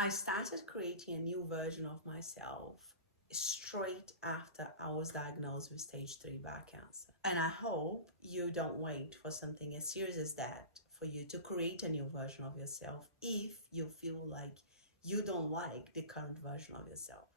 I started creating a new version of myself straight after I was diagnosed with stage 3 bowel cancer. And I hope you don't wait for something as serious as that for you to create a new version of yourself if you feel like you don't like the current version of yourself.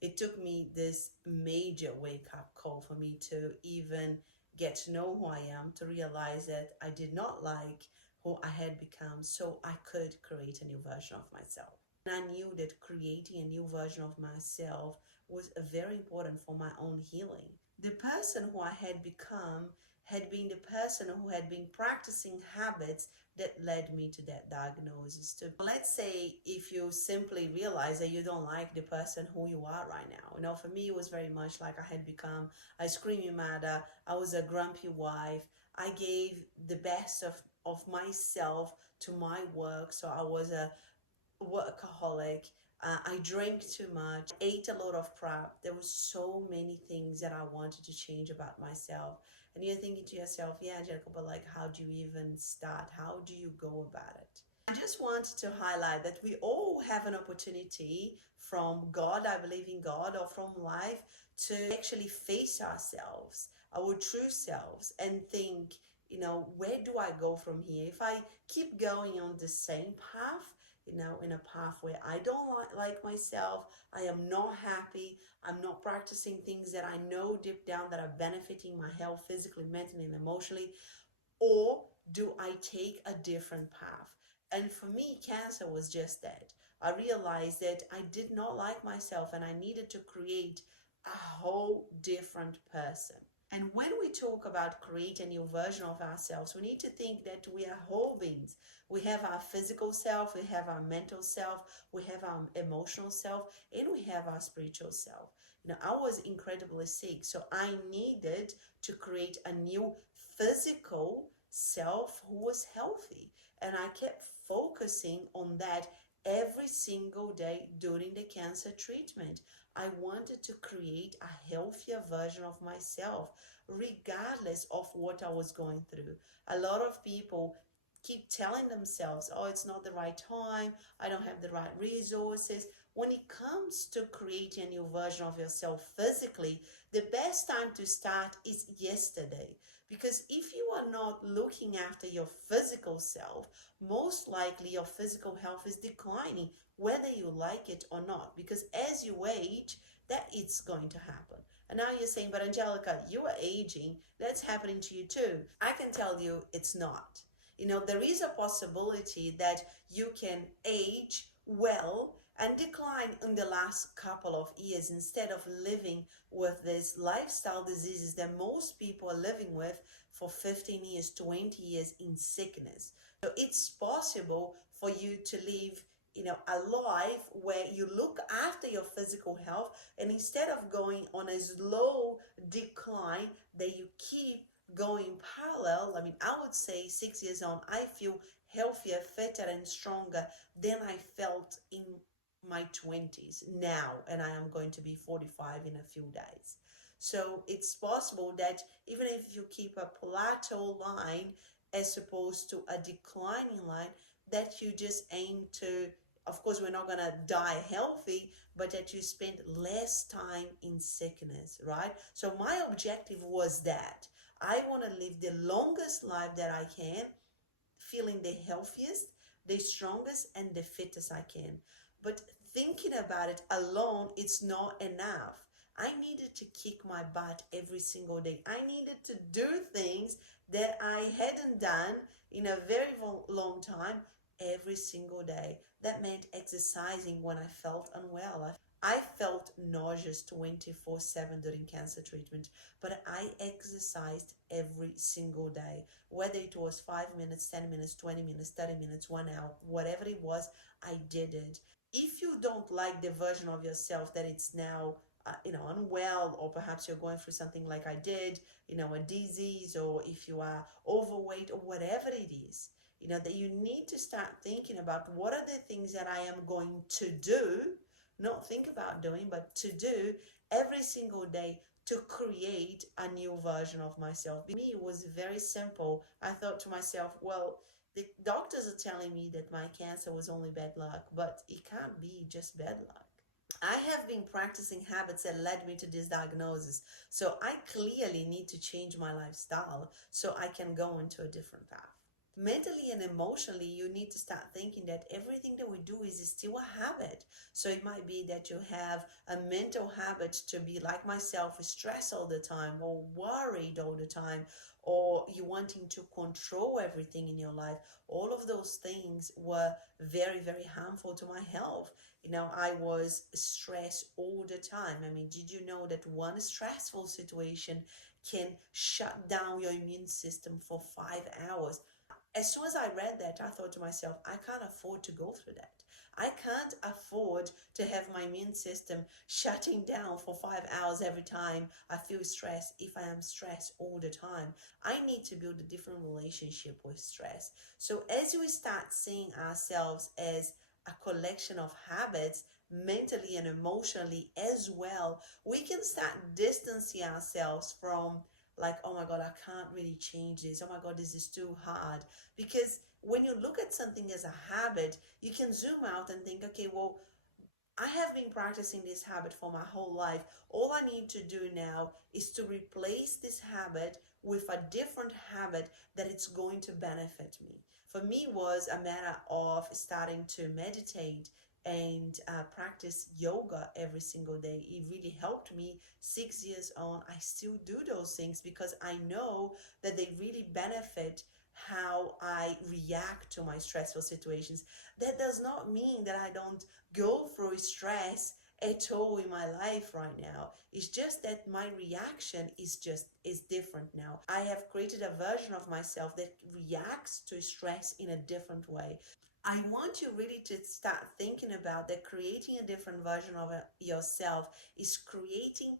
It took me this major wake-up call for me to even get to know who I am, to realize that I did not like who I had become, so I could create a new version of myself. And I knew that creating a new version of myself was very important for my own healing. The person who I had become had been the person who had been practicing habits that led me to that diagnosis. Let's say if you simply realize that you don't like the person who you are right now. For me, it was very much like I had become a screaming mother. I was a grumpy wife. I gave the best of myself to my work. So I was a workaholic. I drank too much, ate a lot of crap. There were so many things that I wanted to change about myself. And you're thinking to yourself, yeah, Angelica, but like, how do you even start? How do you go about it? I just wanted to highlight that we all have an opportunity from God, I believe in God, or from life to actually face ourselves, our true selves, and think, where do I go from here? If I keep going on the same path, in a path where I don't like myself, I am not happy, I'm not practicing things that I know deep down that are benefiting my health physically, mentally, and emotionally, or do I take a different path? And for me, cancer was just that. I realized that I did not like myself and I needed to create a whole different person. And when we talk about create a new version of ourselves, we need to think that we are whole beings. We have our physical self, we have our mental self, we have our emotional self, and we have our spiritual self. I was incredibly sick, so I needed to create a new physical self who was healthy. And I kept focusing on that every single day during the cancer treatment. I wanted to create a healthier version of myself, regardless of what I was going through. A lot of people keep telling themselves, oh, it's not the right time, I don't have the right resources. When it comes to creating a new version of yourself physically, the best time to start is yesterday. Because if you are not looking after your physical self, most likely your physical health is declining, whether you like it or not. Because as you age, that it's going to happen. And now you're saying, but Angelica, you are aging, that's happening to you too. I can tell you it's not. There is a possibility that you can age well and decline in the last couple of years instead of living with these lifestyle diseases that most people are living with for 15 years, 20 years in sickness. So it's possible for you to live a life where you look after your physical health, and instead of going on a slow decline, that you keep going parallel. I would say 6 years on, I feel healthier, fitter, and stronger than I felt in my 20s now, and I am going to be 45 in a few days. So it's possible that even if you keep a plateau line as opposed to a declining line, that you just aim to, of course, we're not going to die healthy, but that you spend less time in sickness, right? So my objective was that I want to live the longest life that I can, feeling the healthiest, the strongest, and the fittest I can. But thinking about it alone, it's not enough. I needed to kick my butt every single day. I needed to do things that I hadn't done in a very long time every single day. That meant exercising when I felt unwell. I felt nauseous 24/7 during cancer treatment, but I exercised every single day, whether it was 5 minutes, 10 minutes, 20 minutes, 30 minutes, 1 hour, whatever it was, I did it. If you don't like the version of yourself that it's now, unwell, or perhaps you're going through something like I did, a disease, or if you are overweight or whatever it is, that you need to start thinking about what are the things that I am going to do, not think about doing, but to do every single day to create a new version of myself. For me, it was very simple. I thought to myself, well, The doctors are telling me that my cancer was only bad luck, but it can't be just bad luck. I have been practicing habits that led me to this diagnosis. So I clearly need to change my lifestyle so I can go into a different path. Mentally and emotionally, you need to start thinking that everything that we do is still a habit. So it might be that you have a mental habit to be like myself, stressed all the time or worried all the time, or you wanting to control everything in your life. All of those things were very, very harmful to my health. I was stressed all the time. I mean, did you know that one stressful situation can shut down your immune system for 5 hours? As soon as I read that, I thought to myself, I can't afford to go through that. I can't afford to have my immune system shutting down for 5 hours every time I feel stressed if I am stressed all the time. I need to build a different relationship with stress. So as we start seeing ourselves as a collection of habits, mentally and emotionally as well, we can start distancing ourselves from like, oh my God, I can't really change this. Oh my God, this is too hard. Because when you look at something as a habit, you can zoom out and think, okay, well, I have been practicing this habit for my whole life. All I need to do now is to replace this habit with a different habit that it's going to benefit me. For me, was a matter of starting to meditate and practice yoga every single day. It really helped me. 6 years on, I still do those things because I know that they really benefit how I react to my stressful situations. That does not mean that I don't go through stress at all in my life right now. It's just that my reaction is different now. I have created a version of myself that reacts to stress in a different way. I want you really to start thinking about that. Creating a different version of yourself is creating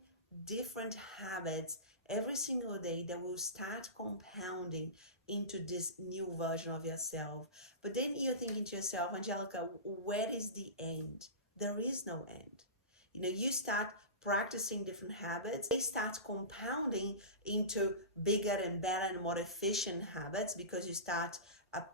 different habits every single day that will start compounding into this new version of yourself. But then you're thinking to yourself, Angelica, where is the end? There is no end. You start practicing different habits, they start compounding into bigger and better and more efficient habits because you start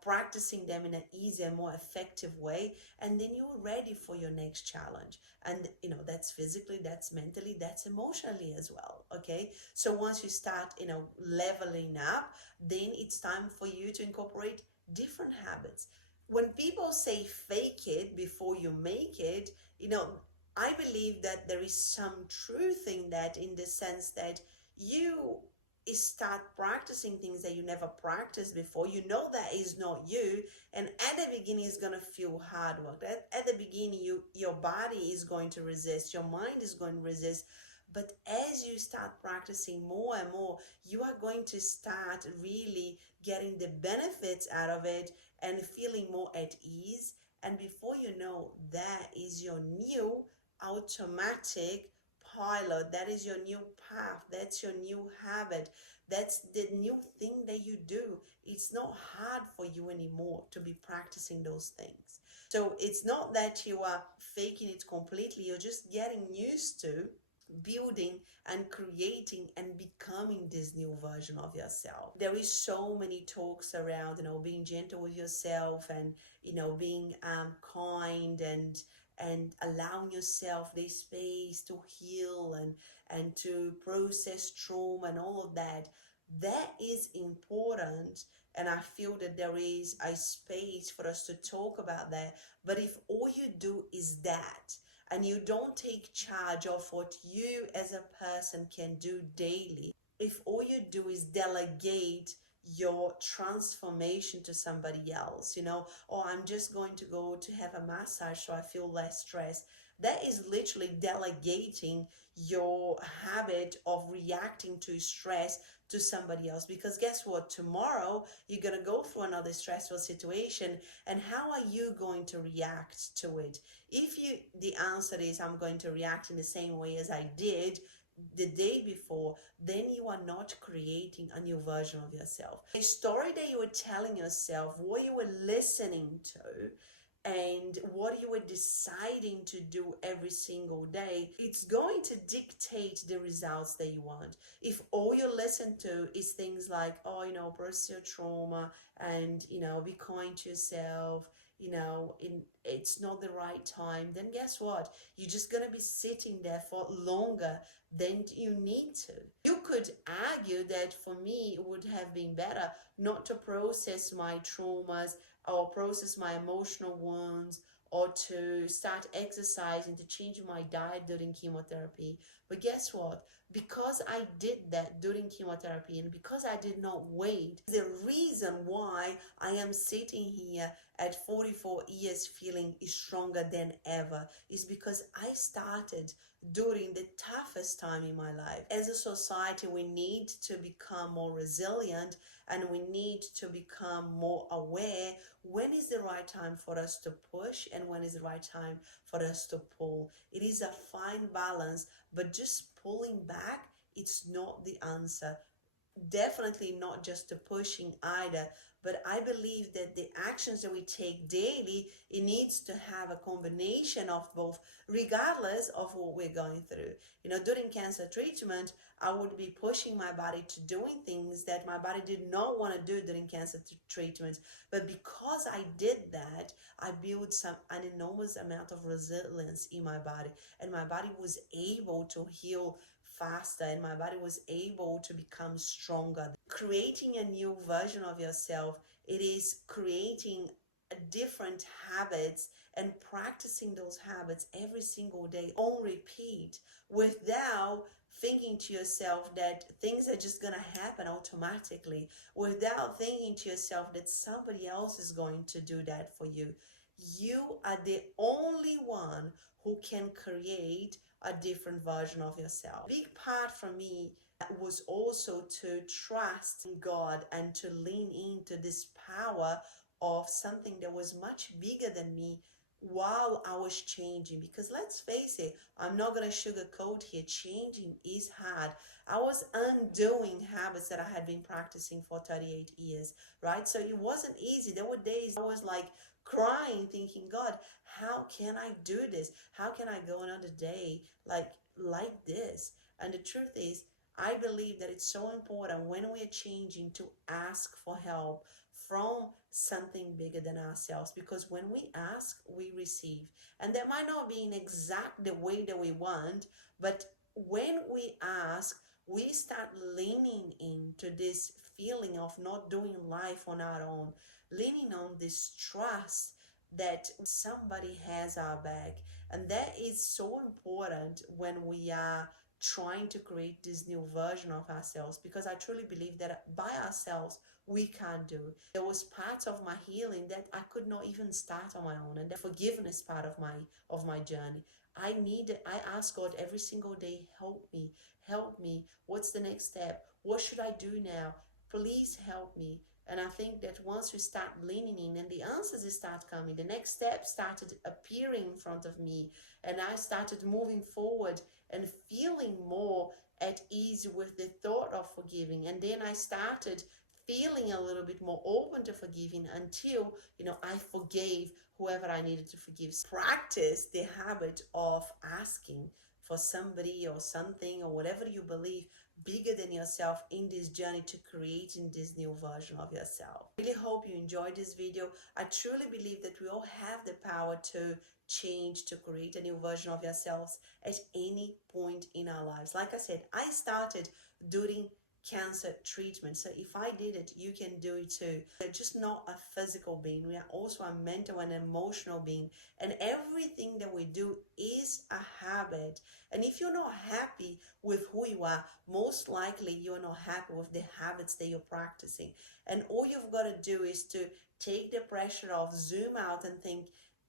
practicing them in an easier, more effective way, and then you're ready for your next challenge. And that's physically, that's mentally, that's emotionally as well. Okay, so once you start leveling up, then it's time for you to incorporate different habits. When people say fake it before you make it, I believe that there is some truth in that, in the sense that you start practicing things that you never practiced before. You know that is not you, and at the beginning it's gonna feel hard work. At the beginning, your body is going to resist, your mind is going to resist. But as you start practicing more and more, you are going to start really getting the benefits out of it and feeling more at ease. And before you know, that is your new automatic pilot. That is your new path. That's your new habit. That's the new thing that you do. It's not hard for you anymore to be practicing those things. So it's not that you are faking it completely. You're just getting used to building and creating and becoming this new version of yourself. There is so many talks around, being gentle with yourself and, being kind and allowing yourself the space to heal and to process trauma and all of that. That is important. And I feel that there is a space for us to talk about that. But if all you do is that, and you don't take charge of what you as a person can do daily, if all you do is delegate your transformation to somebody else, or I'm just going to go to have a massage so I feel less stressed, that is literally delegating your habit of reacting to stress to somebody else. Because guess what? Tomorrow you're going to go through another stressful situation, and how are you going to react to it? If the answer is I'm going to react in the same way as I did the day before, then you are not creating a new version of yourself. A story that you were telling yourself, what you were listening to, and what you are deciding to do every single day, it's going to dictate the results that you want. If all you listen to is things like, oh, process your trauma and, be kind to yourself, it's not the right time, then guess what? You're just going to be sitting there for longer than you need to. You could argue that for me, it would have been better not to process my traumas or process my emotional wounds, or to start exercising, to change my diet during chemotherapy. But guess what? Because I did that during chemotherapy, and because I did not wait, the reason why I am sitting here at 44 years feeling stronger than ever is because I started during the toughest time in my life. As a society, we need to become more resilient, and we need to become more aware when is the right time for us to push and when is the right time for us to pull. It is a fine balance, but just pulling back, it's not the answer. Definitely not just the pushing either, but I believe that the actions that we take daily, it needs to have a combination of both, regardless of what we're going through. During cancer treatment, I would be pushing my body to doing things that my body did not want to do during cancer treatment. But because I did that, I built an enormous amount of resilience in my body, and my body was able to heal faster, and my body was able to become stronger. Creating a new version of yourself, it is creating different habits and practicing those habits every single day on repeat, without thinking to yourself that things are just gonna happen automatically, without thinking to yourself that somebody else is going to do that for you. You are the only one who can create a different version of yourself. Big part for me was also to trust in God and to lean into this power of something that was much bigger than me while I was changing. Because let's face it, I'm not going to sugarcoat here, changing is hard. I was undoing habits that I had been practicing for 38 years, right? So it wasn't easy. There were days I was like crying, thinking, God, how can I do this? How can I go another day like this? And the truth is, I believe that it's so important when we're changing to ask for help from something bigger than ourselves, because when we ask, we receive. And that might not be in exact the way that we want, but when we ask, we start leaning into this feeling of not doing life on our own, leaning on this trust that somebody has our back. And that is so important when we are trying to create this new version of ourselves, because I truly believe that by ourselves we can't do. There was parts of my healing that I could not even start on my own, and the forgiveness part of my journey, I ask God every single day, help me, what's the next step, what should I do now, please help me. And I think that once we start leaning in and the answers start coming, the next step started appearing in front of me, and I started moving forward and feeling more at ease with the thought of forgiving. And then I started feeling a little bit more open to forgiving until, I forgave whoever I needed to forgive. Practice the habit of asking for somebody or something or whatever you believe bigger than yourself in this journey to creating this new version of yourself. I really hope you enjoyed this video. I truly believe that we all have the power to change, to create a new version of yourselves at any point in our lives. Like I said, I started during cancer treatment. So if I did it, you can do it too. We're just not a physical being. We are also a mental and emotional being. And everything that we do is a habit. And if you're not happy with who you are, most likely you're not happy with the habits that you're practicing. And all you've got to do is to take the pressure off, zoom out and think,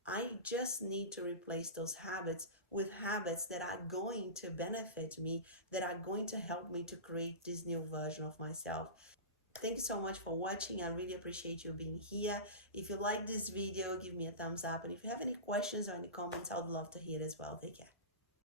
I just need to replace those habits with habits that are going to benefit me, that are going to help me to create this new version of myself. Thank you so much for watching. I really appreciate you being here. If you like this video, give me a thumbs up. And if you have any questions or any comments, I would love to hear it as well. Take care.